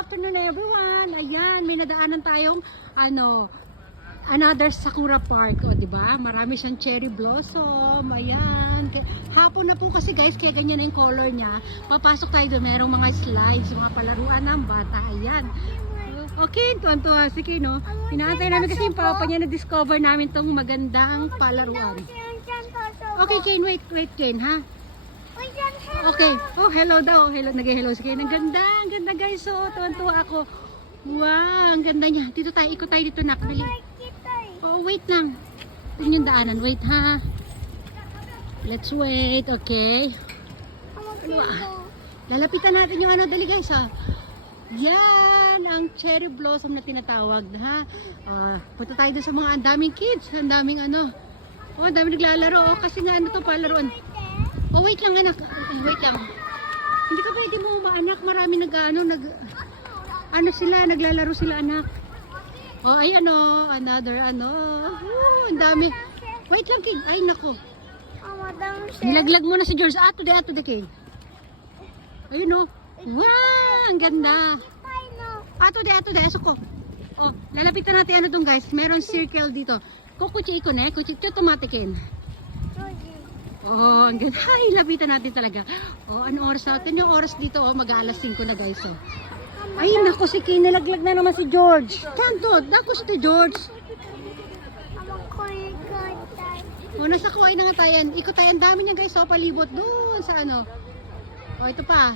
afternoon everyone. Ayan, may nadaanan tayong another Sakura Park, o di ba? Marami siyang cherry blossom. Ayan. Hapon na po kasi guys, kaya ganyan na yung color niya. Papasok tayo doon, merong mga slides, mga palaruan ng bata. Ayan. Okay, tuwan-tuwa si Kino. Inaantay namin kasi yung papa niya na-discover namin tong magandang palaruan. Okay, Kane, wait, Kane, ha? Okay. Oh, hello daw. Hello, nag-hello si Kane. Ang ganda guys. So, tuwan-tuwa ako. Wow, ang ganda niya. Dito tayo, ikot tayo dito, nak. Dali. Oh, wait lang. Yun yung daanan. Wait, ha? Let's wait, okay? Wow. Lalapitan natin yung dali guys, ha? Yan, ang cherry blossom na tinatawag, ha? Punta tayo doon sa mga ang daming kids, ang daming oh, ang daming naglalaro, kasi nga to palaruan. Oh, wait lang anak, wait lang. Hindi ka pwede mo anak, marami sila, naglalaro sila anak. Oh, ay another ang dami. Wait lang kid, ay nako. Nilaglag mo na si George, ato de kid. Ayun oh. Wow, ang ganda. Ato de, aso ko. Oh, lalapitan natin dun guys. Meron circle dito. Kukuchi ko na, kuchi automatikin. Oh, ang ganda. Ay, lapitan natin talaga. Oh, ano oras natin? Yung oras dito, mag-aalas 5 na guys. Oh. Ay, naku si Kay, nalaglag na naman si George. Kanto, naku si George. Oh, nasa kuhay na nga tayo. Ikot tayo, ang dami niya guys. Oh, palibot doon sa Oh, ito pa.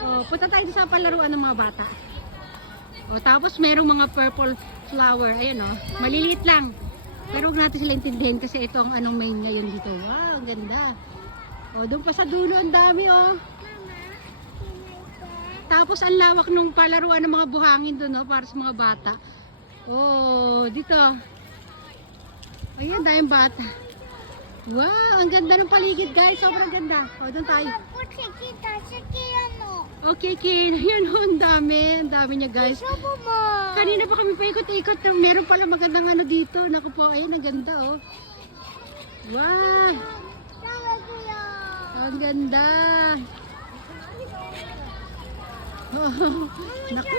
Oh, punta tayo sa palaruan ng mga bata. Oh, tapos merong mga purple flower. Ayan oh, maliliit lang. Pero huwag natin sila intindihin kasi ito ang main ngayon dito. Wow, ang ganda. Oh, doon pa sa dulo ang dami oh. Tapos ang lawak nung palaruan ng mga buhangin doon oh, para sa mga bata. Oh, dito. Ayan, dahil bata. Wow, ang ganda ng paligid guys. Sobrang ganda. Oh, doon tayo. Okay, Kin. Yun oh, ang dami niya guys. Kanina pa kami paikot-ikot. Meron pala magandang dito. Naku po, ayun, ang ganda oh. Wow. Ang ganda. Oh, naku.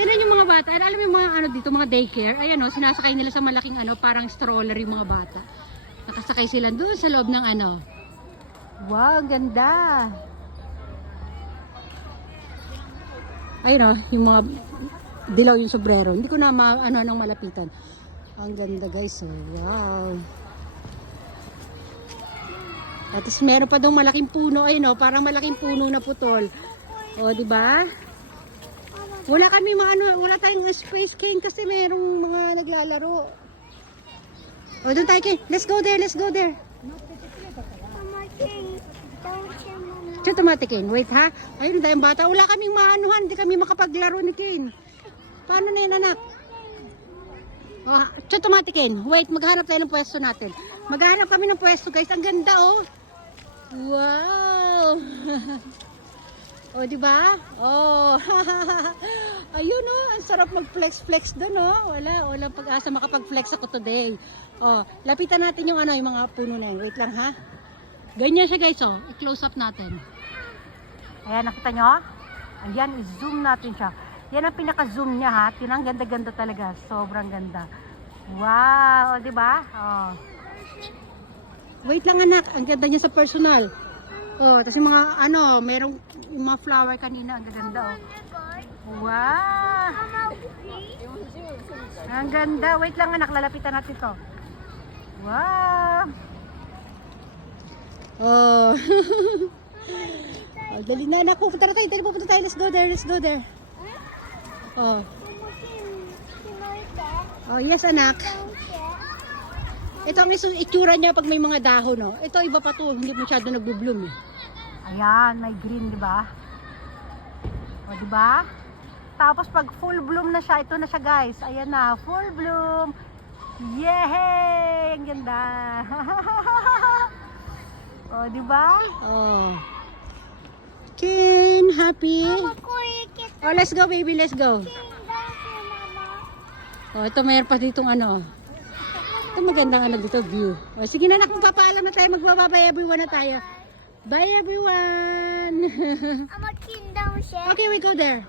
Tignan yung mga bata. Alam mo yung mga dito, mga daycare. Ayan oh, sinasakay nila sa malaking parang stroller yung mga bata. Nakasakay sila doon sa loob ng Wow, ganda. Ayun yung mga dilaw yung sombrero. Hindi ko na nang malapitan. Ang ganda guys, oh. Wow. At meron pa daw malaking puno, ayun parang malaking puno na putol. Oh, di ba? Wala kami wala tayong space cane kasi merong mga naglalaro. Oh, doon tayo, let's go there. Automatikin. Wait ha. Ayun tayong bata. Wala kaming hindi kami makapaglaro ni Kane. Paano na yun anak? Oh, automatikin. Wait, maghanap tayo ng pwesto natin. Maghanap kami ng pwesto guys. Ang ganda oh. Wow. Oh, di ba? Oh. Ayun oh, ang sarap mag-flex doon oh. Walang pag-asa makapag-flex ako today. Oh, lapitan natin yung yung mga puno na yun. Wait lang ha. Ganyan siya guys oh. I-close up natin. Ayan, nakita nyo? Ayan, i-zoom natin siya. Yan ang pinaka-zoom niya ha. Tinang ganda-ganda talaga. Sobrang ganda. Wow, di ba? Oh. Wait lang anak, ang ganda niya sa personal. Oh, tapos yung mga merong yung mga flower kanina, ang ganda oh. Wow! Ang ganda. Wait lang anak, lalapitan natin to. Wow! Oh. Oh, dali na anak, pupunta tayo. Let's go there. Oh. Oh, yes anak. Ito ang itsura niya pag may mga dahon no. Ito iba pa to, hindi masyado nagbo-bloom eh. Ayan, may green, di ba? O, di ba? Tapos pag full bloom na siya, ito na siya guys. Ayan na, full bloom. Yay! Ang ganda. O, di ba? Oh. Ken, happy? Oh, let's go baby, let's go. Oh, ito mayroon pa ditong Ito magandang dito view. O, sige na anak, magpapaalam na tayo. Magbababay everyone na tayo. Bye everyone! I'm a kingdom chef. Okay, we go there.